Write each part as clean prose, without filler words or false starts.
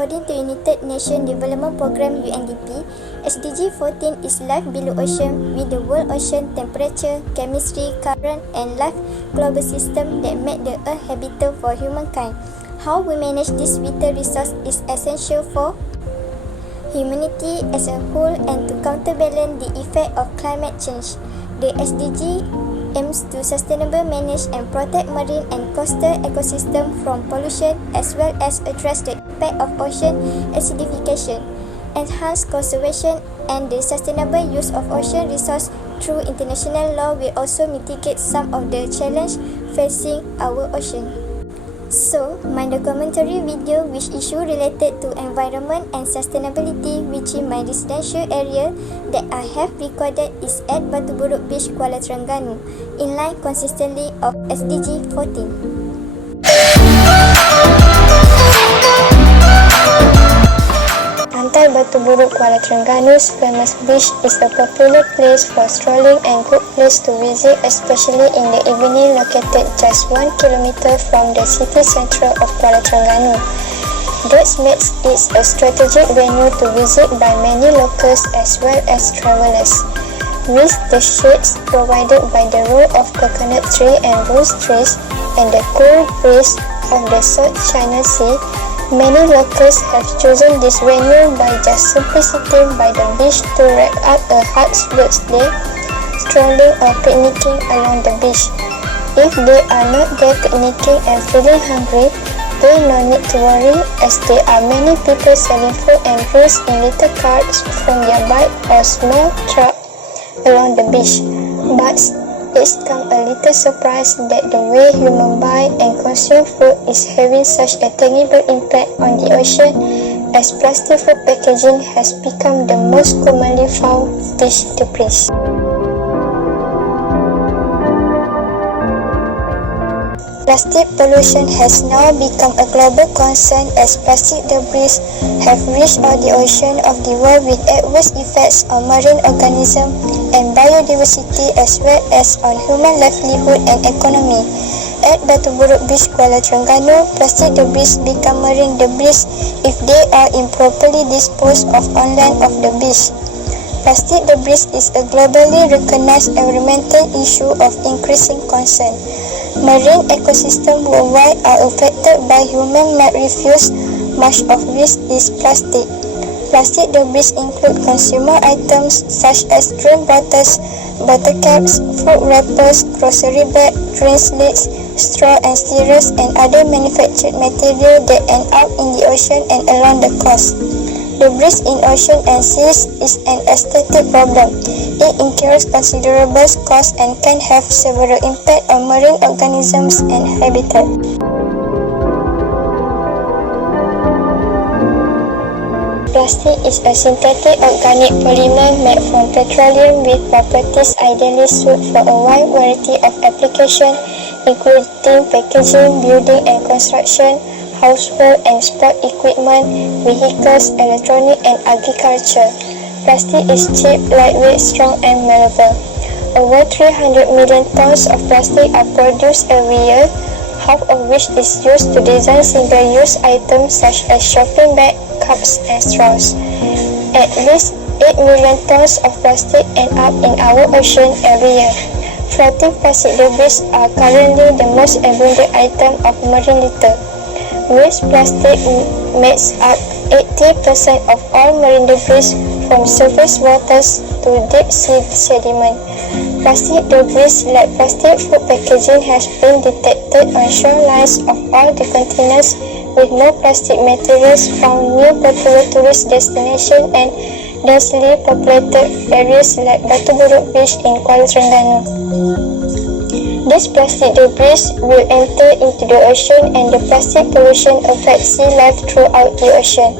According to United Nations Development Programme UNDP, SDG14 is life below ocean with the world ocean temperature, chemistry, current and life global system that make the Earth habitable for humankind. How we manage this vital resource is essential for humanity as a whole and to counterbalance the effect of climate change. The SDG aims to sustainably manage and protect marine and coastal ecosystem from pollution as well as address the impact of ocean acidification, enhance conservation and the sustainable use of ocean resources through international law will also mitigate some of the challenges facing our ocean. So, my documentary video which issue related to environment and sustainability within my residential area that I have recorded is at Burok Beach, Kuala Terengganu, in line consistently of SDG14. Pantai Batu Buruk Kuala Terengganu's famous beach is a popular place for strolling and good place to visit, especially in the evening, located just 1 kilometer from the city centre of Kuala Terengganu. This makes it a strategic venue to visit by many locals as well as travellers. With the shades provided by the row of coconut tree and rose trees and the cool breeze of the South China Sea, many locals have chosen this venue by just simply sitting by the beach to wrap up a hot birthday, strolling or picnicking along the beach. If they are not there picnicking and feeling hungry, they no need to worry as there are many people selling food and drinks in little carts from their bike or small truck along the beach. But it's come a little surprise that the way human buy and consume food is having such a tangible impact on the ocean, as plastic food packaging has become the most commonly found fish debris. Plastic pollution has now become a global concern as plastic debris have reached all the ocean of the world with adverse effects on marine organisms and biodiversity as well as on human livelihood and economy. At Burok Beach, Kuala Terengganu, plastic debris become marine debris if they are improperly disposed of on land of the beach. Plastic debris is a globally recognized environmental issue of increasing concern. Marine ecosystems worldwide are affected by human-made refuse, much of which is plastic. Plastic debris include consumer items such as drink bottles, bottle caps, food wrappers, grocery bags, drink lids, straw and steers, and other manufactured material that end up in the ocean and along the coast. Debris in ocean and seas is an aesthetic problem. It incurs considerable cost and can have several impacts on marine organisms and habitat. Plastic is a synthetic organic polymer made from petroleum with properties ideally suited for a wide variety of applications, including packaging, building and construction, household and sport equipment, vehicles, electronics and agriculture. Plastic is cheap, lightweight, strong and malleable. Over 300 million tons of plastic are produced every year, half of which is used to design single-use items such as shopping bags, cups and straws. At least 8 million tons of plastic end up in our ocean every year. Floating plastic debris are currently the most abundant item of marine litter. Waste plastic makes up 80% of all marine debris from surface waters to deep sea sediment. Plastic debris like plastic food packaging has been detected on shorelines of all the continents, with more plastic materials found near popular tourist destinations and densely populated areas like Burok Beach in Kuala Terengganu. This plastic debris will enter into the ocean and the plastic pollution affects sea life throughout the ocean.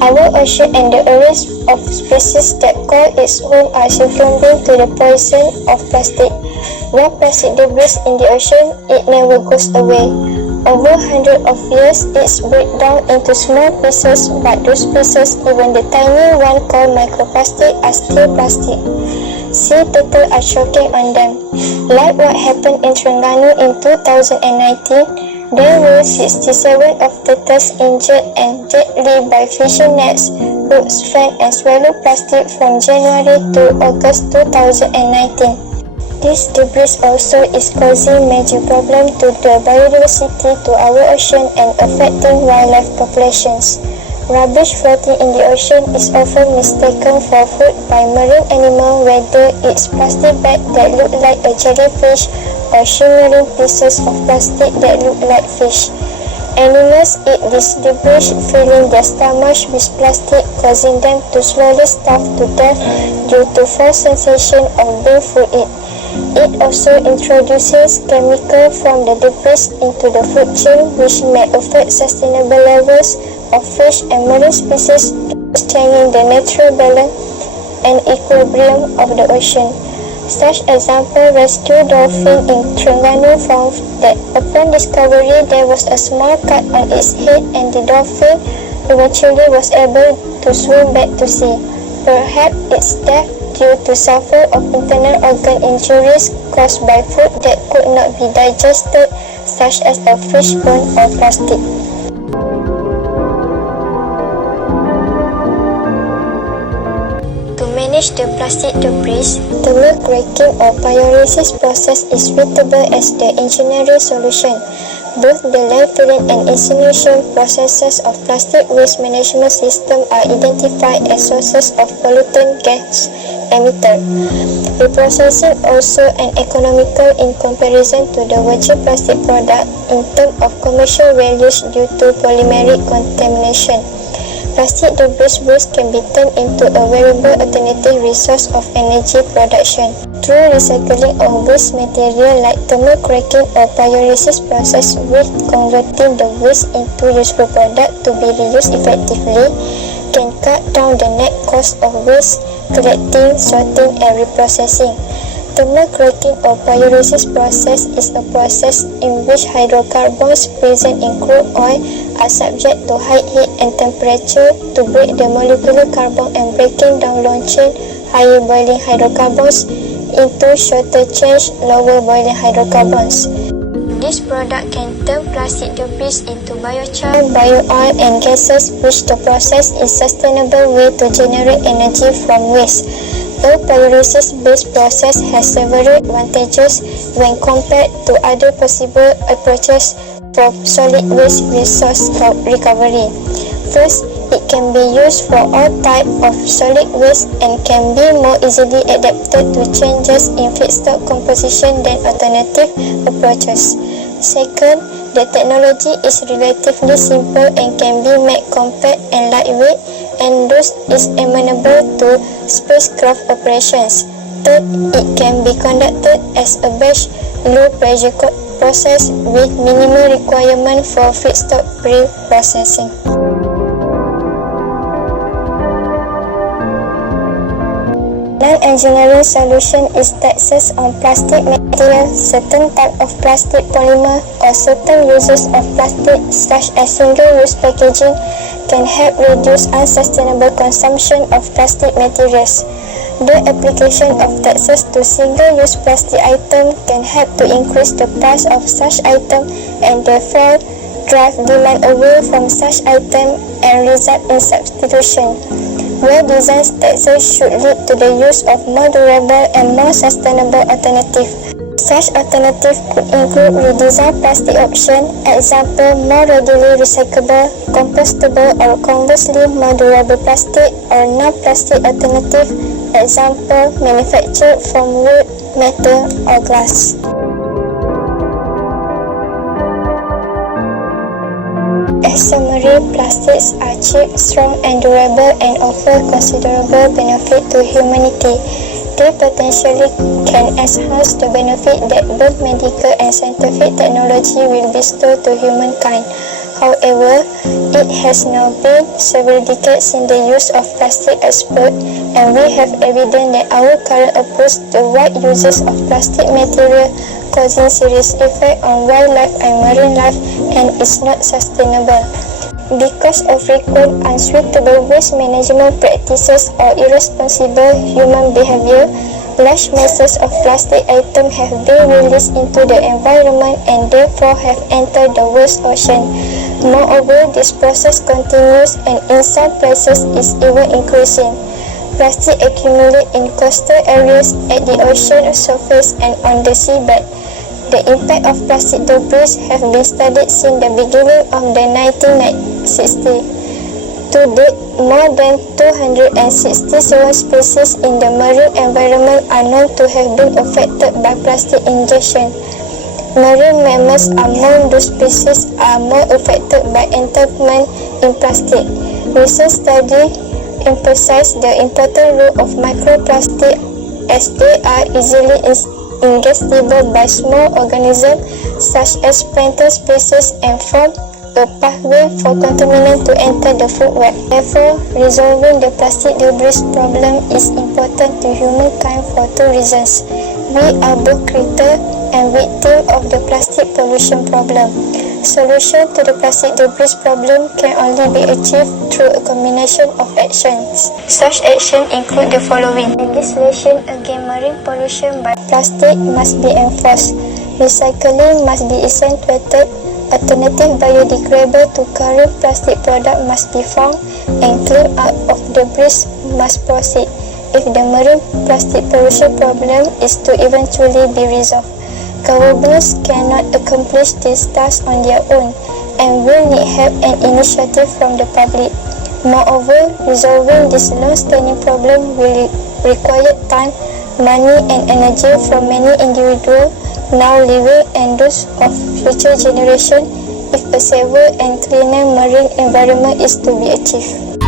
Our ocean and the arrays of species that call its home are succumbing to the poison of plastic. While plastic debris in the ocean, it never goes away. Over hundreds of years, it breaks down into small pieces, but those pieces, even the tiny one called microplastic, are still plastic. Sea turtles are choking on them. Like what happened in Terengganu in 2019, There were 67 of turtles injured and deadly by fishing nets, hooks, fan and swallow plastic from January to August 2019. This debris also is causing major problem to the biodiversity to our ocean and affecting wildlife populations. Rubbish floating in the ocean is often mistaken for food by marine animals, whether it's plastic bag that look like a jellyfish or shimmering pieces of plastic that look like fish. Animals eat this debris, filling their stomachs with plastic, causing them to slowly starve to death due to false sensation of being full eat. It also introduces chemicals from the debris into the food chain, which may affect sustainable levels of fish and marine species, changing the natural balance and equilibrium of the ocean. Such example, rescue dolphin in Terengganu found that upon discovery there was a small cut on its head and the dolphin eventually was able to swim back to sea. Perhaps its death due to suffer of internal organ injuries caused by food that could not be digested, such as a fish bone or plastic. To manage the plastic debris, thermal cracking or pyrolysis process is suitable as the engineering solution. Both the landfilling and incineration processes of plastic waste management system are identified as sources of pollutant gas emitter. Reprocessing also an economical in comparison to the virgin plastic product in terms of commercial values due to polymeric contamination. Plastic debris waste can be turned into a valuable alternative resource of energy production. Through recycling of waste material like thermal cracking or pyrolysis process, with converting the waste into useful product to be reused effectively, can cut down the net cost of waste collecting, sorting and reprocessing. Thermal cracking or pyrolysis process is a process in which hydrocarbons present in crude oil are subject to high heat and temperature to break the molecular carbon and breaking down long-chain higher boiling hydrocarbons into shorter chain lower boiling hydrocarbons. This product can turn plastic debris into biochar, bio-oil and gases, which the process is sustainable way to generate energy from waste. The pyrolysis-based process has several advantages when compared to other possible approaches for solid waste resource recovery. First, it can be used for all types of solid waste and can be more easily adapted to changes in feedstock composition than alternative approaches. Second, the technology is relatively simple and can be made compact and lightweight, and thus is amenable to spacecraft operations. Third, it can be conducted as a batch, low-pressure process with minimal requirement for feedstock pre-processing. Non-engineering solution is taxes on plastic material, certain type of plastic polymer, or certain uses of plastic such as single-use packaging can help reduce unsustainable consumption of plastic materials. The application of taxes to single-use plastic items can help to increase the price of such items and therefore drive demand away from such items and result in substitution. Well-designed taxes should lead to the use of more durable and more sustainable alternatives. Such alternatives could include redesigned plastic options, example more readily recyclable, compostable or conversely more durable plastic, or non-plastic alternative, example manufactured from wood, metal or glass. As summary, plastics are cheap, strong and durable and offer considerable benefit to humanity. They potentially can enhance the benefit that both medical and scientific technology will bestow to humankind. However, it has now been several decades since the use of plastic exploded, and we have evidence that our current approach to wide uses of plastic material causing serious effect on wildlife and marine life and is not sustainable. Because of frequent unsuitable waste management practices or irresponsible human behavior, Large masses of plastic items have been released into the environment and therefore have entered the world ocean. Moreover, this process continues and in some places is even increasing. Plastic accumulate in coastal areas, at the ocean surface and on the seabed. The impact of plastic debris have been studied since the beginning of the 1960s. To date, more than 267 species in the marine environment are known to have been affected by plastic ingestion. Marine mammals among those species are more affected by entrapment in plastic. Recent studies emphasize the important role of microplastic as they are easily ingestible by small organisms such as plankton species and form a pathway for contaminants to enter the food web. Therefore, resolving the plastic debris problem is important to humankind for two reasons. We are both creators and victims of the plastic pollution problem. Solution to the plastic debris problem can only be achieved through a combination of actions. Such actions include the following. Legislation against marine pollution by plastic must be enforced. Recycling must be accentuated. Alternative biodegradable to current plastic product must be found and clean out of debris must proceed if the marine plastic pollution problem is to eventually be resolved. Governments cannot accomplish this task on their own and will need help and initiative from the public. Moreover, resolving this long-standing problem will require time, money and energy from many individuals now living and those of future generations if a safer and cleaner marine environment is to be achieved.